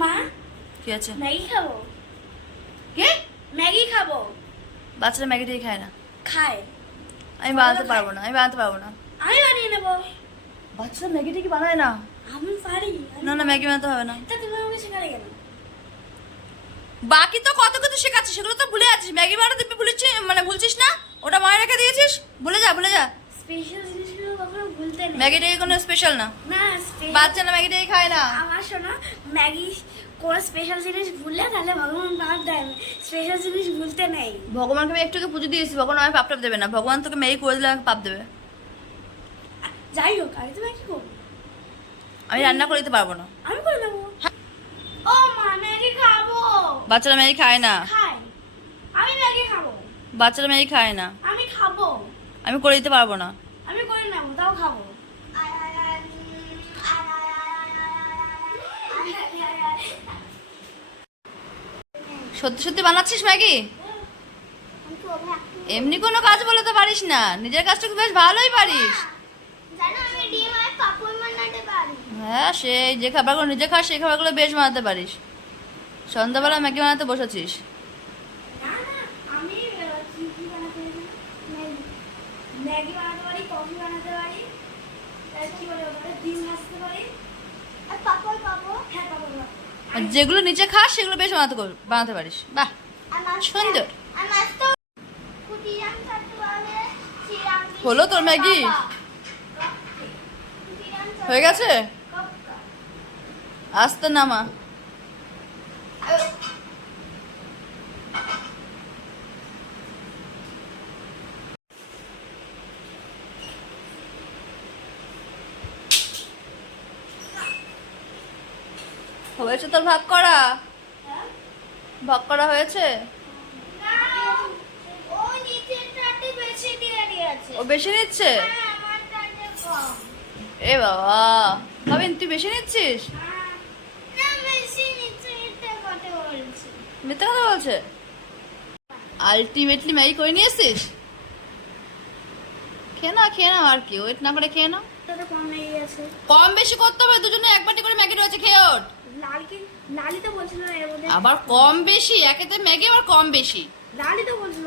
মা? কি আছে? ম্যাগি খাব। কি? ম্যাগি খাব। বাচ্চারা ম্যাগি দিয়ে খায় না। খায়। আমি বানাতে পারব না আমি বানাতে পারব না। আমি বানিয়ে নেব। বাচ্চারা ম্যাগি কি বানায় না। আমি পারি না না ম্যাগি বানাতে হবে না। তা তুমি আমাকে শেখালে কেন? বাকি তো কত কিছু শেখাচ্ছিস সেগুলো তো ভুলে যাচ্ছিস। ম্যাগি বানাতে ভুলেছিস মানে ভুলছিস না? ওটা মনে রেখে দিয়েছিস? ভুলে যা ভুলে যা। স্পেশাল জিনিসগুলো কখনো ভুলতে নেই। ম্যাগিটা কোনো স্পেশাল না। না special- বাচ্চারা ম্যাগিটাই খায় না। আমার শোনো ম্যাগি কোন স্পেশাল জিনিস ভুললে তাহলে ভগবান পাপ দেন স্পেশাল জিনিস ভুলতে নেই। ভগবানকে আমি একটুকে পুজো দিয়েছি ভগবান আমায় পাপ টাপ দেবে না। ভগবান তোকে ম্যাগি করে দিলে পাপ দেবে। যাই হোক আমি তো ম্যাগি করব? আমি রান্না করে দিতে পারব না। আমি করে দেবো ও মা ম্যাগি খাব। বাচ্চারা ম্যাগি খায় না। খাই আমি ম্যাগি খাব। বাচ্চারা ম্যাগি খায় না। আমি খাব। আমি করে দিতে পারব না। আমি করে নেব তাও খাব। সত্যি সত্যি বানাচ্ছিস ম্যাগি? এমনি কোনো কাজ বলে তো পারিস না। নিজের কাজটা বেশ ভালোই পারিস। হ্যাঁ সেই যে খাবারগুলো নিজে খাস সেই খাবারগুলো বেশ বানাতে পারিস। সন্ধ্যাবেলা ম্যাগি বানাতে বসেছিস না না আমি আহ, কি কি বানাতে পারি ম্যাগি ম্যাগি বানাতে পারি কফি বানাতে পারি আর কি বলে ওটা ডিম ভাজতে পারি। আর পাপড় পাবো হ্যাঁ পাপড় পাবো আর যেগুলো নিচে খাস সেগুলো বেশ বানাতে বানাতে পারিস। বাহ সুন্দর। হলো তোর ম্যাগি? হয়ে গেছে? আস্তে নামা। হয়েছে তোর ভাগ করা? ভাগ করা হয়েছে? ও বেশি নিচ্ছে? এ বাবা ভাবিন তুই বেশি নিচ্ছিস? মিথ্যা কথা বলছে। আলটিমেটলি ম্যাগি করে নিয়ে এসছিস খেয়ে না খেয়ে নাও আর কি ওয়েট না করে খেয়ে নাও। কম কম বেশি করতে হবে দুজনে এক বাটি করে ম্যাগি রয়েছে খেয়ে ওঠ। লালকে লালি তো বলছিল এর মধ্যে আবার কম বেশি একেতে ম্যাগি আবার কম বেশি। লালি তো বলছিল।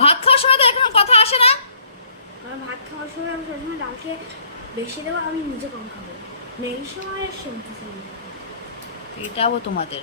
ভাত খাওয়ার সময় তো এখন কথা আসে না। আমার ভাত খাওয়ার সময় আমি সবসময় ডালকে বেশি দেবো আমি নিজে কম খাব। মেয়ের সময় শুনতেছি এটাও তোমাদের।